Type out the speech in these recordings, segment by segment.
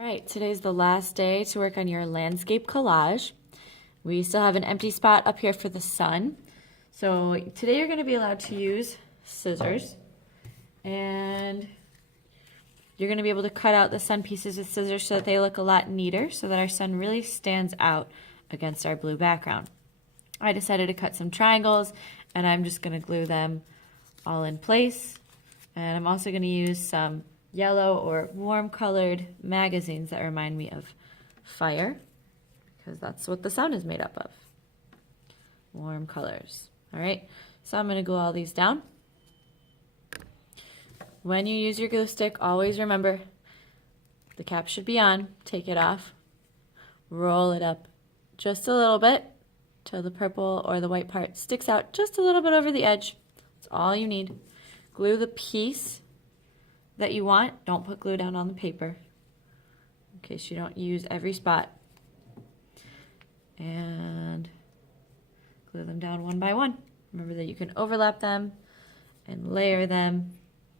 All right, today's the last day to work on your landscape collage. We still have an empty spot up here for the sun. So today you're going to be allowed to use scissors, and you're going to be able to cut out the sun pieces with scissors so that they look a lot neater, so that our sun really stands out against our blue background. I decided to cut some triangles, and I'm just going to glue them all in place. And I'm also going to use some yellow or warm colored magazines that remind me of fire, because that's what the sun is made up of. Warm colors. All right, so I'm going to glue all these down. When you use your glue stick, always remember the cap should be on. Take it off. Roll it up just a little bit till the purple or the white part sticks out just a little bit over the edge. That's all you need. Glue the piece that you want. Don't put glue down on the paper in case you don't use every spot. And glue them down one by one. Remember that you can overlap them and layer them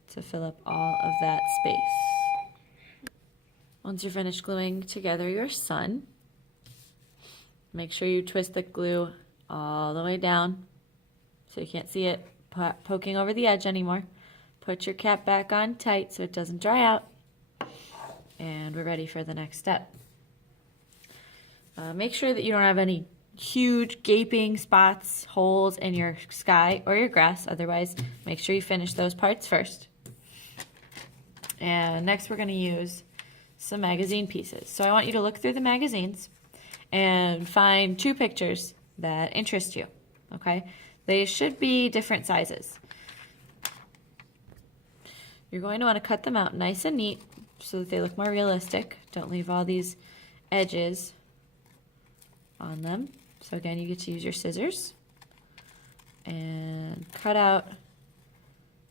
to fill up all of that space. Once you're finished gluing together your sun, make sure you twist the glue all the way down so you can't see it poking over the edge anymore. Put your cap back on tight so it doesn't dry out. And we're ready for the next step. Make sure that you don't have any huge gaping spots, holes in your sky or your grass. Otherwise, make sure you finish those parts first. And next we're going to use some magazine pieces. So I want you to look through the magazines and find 2 pictures that interest you. Okay? They should be different sizes. You're going to want to cut them out nice and neat so that they look more realistic. Don't leave all these edges on them. So again, you get to use your scissors and cut out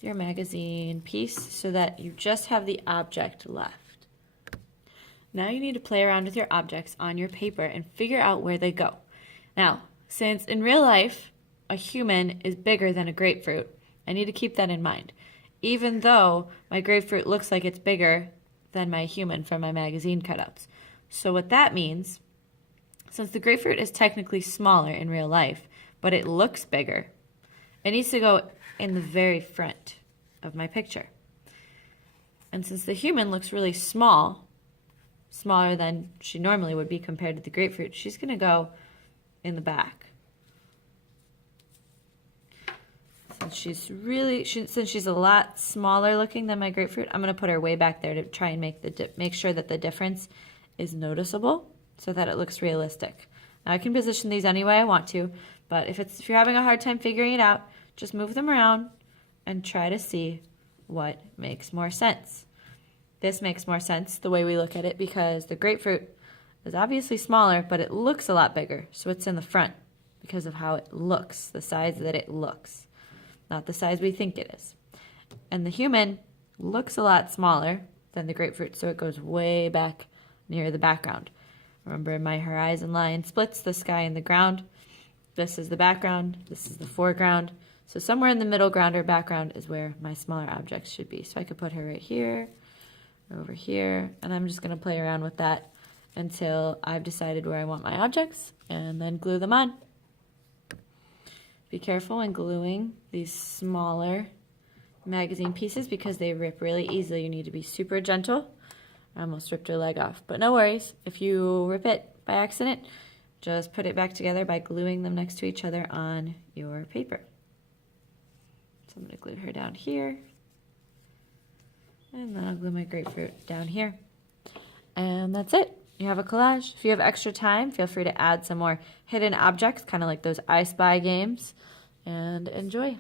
your magazine piece so that you just have the object left. Now you need to play around with your objects on your paper and figure out where they go. Now, since in real life a human is bigger than a grapefruit, I need to keep that in mind. Even though my grapefruit looks like it's bigger than my human from my magazine cutouts. So what that means, since the grapefruit is technically smaller in real life, but it looks bigger, it needs to go in the very front of my picture. And since the human looks really small, smaller than she normally would be compared to the grapefruit, she's going to go in the back. Since she's a lot smaller looking than my grapefruit, I'm going to put her way back there to try and make sure that the difference is noticeable so that it looks realistic. Now I can position these any way I want to, but if you're having a hard time figuring it out, just move them around and try to see what makes more sense. This makes more sense the way we look at it because the grapefruit is obviously smaller, but it looks a lot bigger, so it's in the front because of how it looks, the size that it looks, not the size we think it is. And the human looks a lot smaller than the grapefruit, so it goes way back near the background. Remember, my horizon line splits the sky and the ground. This is the background, this is the foreground. So somewhere in the middle ground or background is where my smaller objects should be. So I could put her right here, or over here, and I'm just going to play around with that until I've decided where I want my objects, and then glue them on. Be careful when gluing these smaller magazine pieces because they rip really easily. You need to be super gentle. I almost ripped her leg off, but no worries. If you rip it by accident, just put it back together by gluing them next to each other on your paper. So I'm going to glue her down here, and then I'll glue my grapefruit down here. And that's it. You have a collage. If you have extra time, feel free to add some more hidden objects, kind of like those I Spy games, and enjoy.